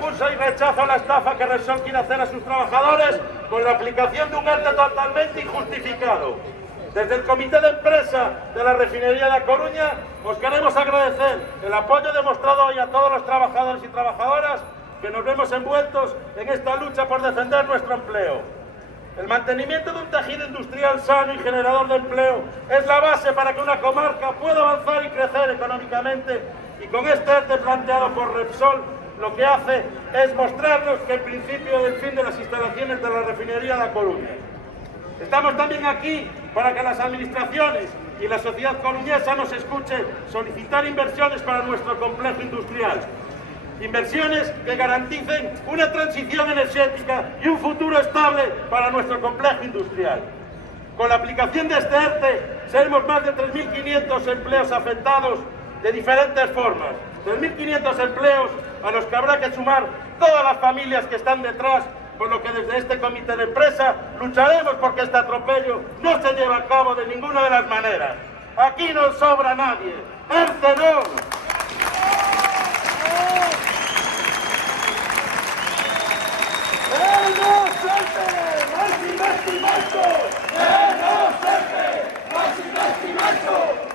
Impulsa y rechaza la estafa que Repsol quiere hacer a sus trabajadores con la aplicación de un ERTE totalmente injustificado. Desde el Comité de Empresa de la Refinería de A Coruña os queremos agradecer el apoyo demostrado hoy a todos los trabajadores y trabajadoras que nos vemos envueltos en esta lucha por defender nuestro empleo. El mantenimiento de un tejido industrial sano y generador de empleo es la base para que una comarca pueda avanzar y crecer económicamente, y con este ERTE planteado por Repsol lo que hace es mostrarnos que el principio del fin de las instalaciones de la refinería de A Coruña. Estamos también aquí para que las administraciones y la sociedad coruñesa nos escuchen solicitar inversiones para nuestro complejo industrial. Inversiones que garanticen una transición energética y un futuro estable para nuestro complejo industrial. Con la aplicación de este ERTE seremos más de 3.500 empleos afectados de diferentes formas. 3.500 empleos a los que habrá que sumar todas las familias que están detrás, por lo que desde este comité de empresa lucharemos porque este atropello no se lleve a cabo de ninguna de las maneras. Aquí no sobra nadie. ¡ERTE no! ¡Más y más y más!